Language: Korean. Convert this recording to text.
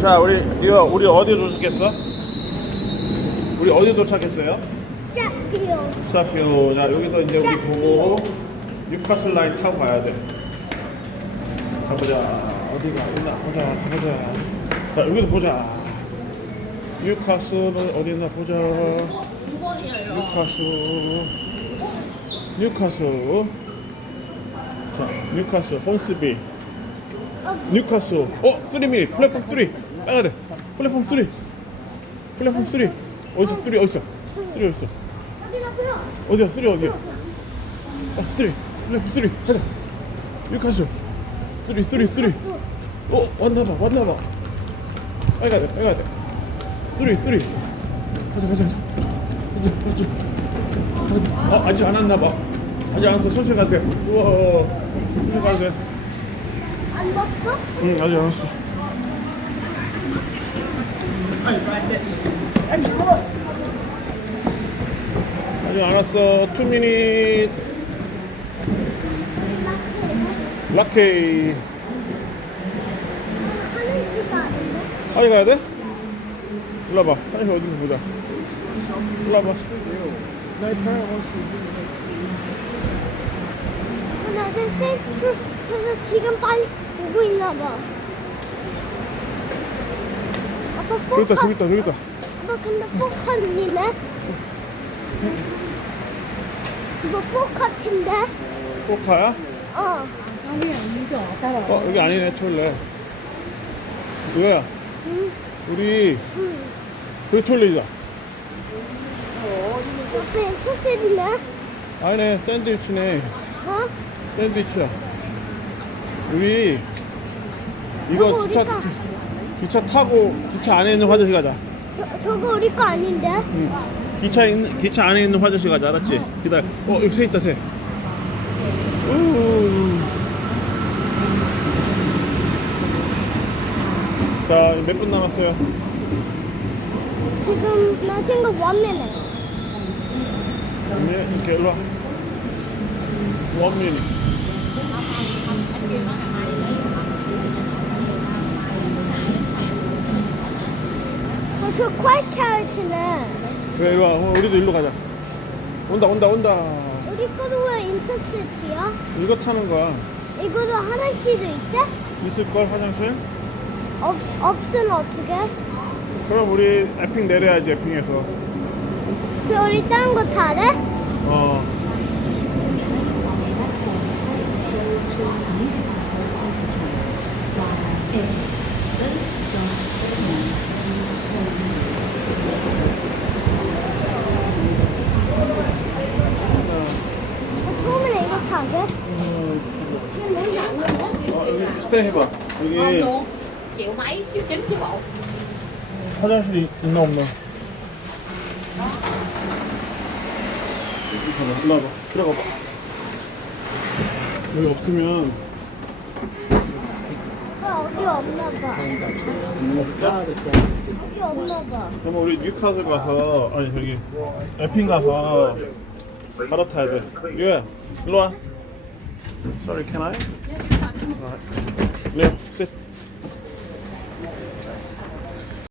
자, 우리 이거 우리 어디 도착했어? 우리 어디 도착했어요? 스타필. 자, 여기서 이제 우리 보고 뉴카슬 라인 타고 가야 돼. 가보자. 어디가 있나 보자. 가보자. 자, 여기서 보자. 뉴카슬은 어디 있나 보자. 뉴카슬. 뉴카슬. 자, 뉴카슬 홈스비. 뉴카슬. 어, 3미니. 플랫폼 3. 빨가야 돼. 플랫폼 3. 플랫폼 3. 어디서 3 어디서? 3 어디서? 어디? 어디야? 3 어디야? 아, 3. 플랫폼 3. 가자. 뉴카슬. 3 3 3. 어, 왔나 봐. 왔나 봐. 빨리 가야 돼. 빨리 가야 돼. 3 3. 가자, 가자. 가자. 가자. 가자. 어, 아직 안 왔나 봐. 아직 안 왔어. 천천히 가야 돼. 우와. 천천히 가야 돼. 안 봤어? 응, 아직 안 왔어. 아직 안 왔어. 2 minute. 락케이. 어디 가야 돼? 일로 와봐. 화장실 어딘지 보자. 일로 와봐. 나 센스 그래서 지금 빨리 보고 있나 봐. 저기 있다, 포카. 저기 있다, 저기 있다. 아빠 근데 포카이네? 이거 포카인데? 포카야? 어. 어, 여기 아니네, 톨레. 뭐야? 응. 우리, 응. 톨레이다. 옆에 인터셉이네? 아니네, 샌드위치네. 어? 샌드위치야. 우리 이거 저거 기차 우리 거. 기차 타고 기차 안에 있는 화장실 가자. 저, 저거 우리 거 아닌데? 응. 기차 있는 기차 안에 있는 화장실 가자. 알았지? 기다려. 어 여기 새 있다 새. 우. 자몇 분 남았어요? 지금 나 생각 원내네. 네, 이렇게 일로 와. 원민. 어, 저 퀄캐럿이네. 그래 일로 와. 어, 우리도 일로 가자. 온다 온다 온다. 우리 거는 왜 인터셉이야? 이거 타는 거야. 이거도 화장실도 있대? 있을 걸 화장실? 없, 없으면 어떡해? 그럼 우리 에핑 내려야지 에핑에서. 그 우리 다른 거 타래? 어. 어, 처음에는 이거 타게? 지금 여기 아닌데? 어, 여기 스테이 해봐. 여기 luôn Triệu mấy triệu chín 화장실이 있나 없나? 잠깐 일로 와봐. 들어가 봐. 여기 없으면 어, 어디 없나 봐. 어디 없나 봐. 그러면 우리 뉴카슬 가서 아니 저기 에핑 가서 갈아타야 돼. 유야 일로 와. Sorry, can I? Right. Now, sit.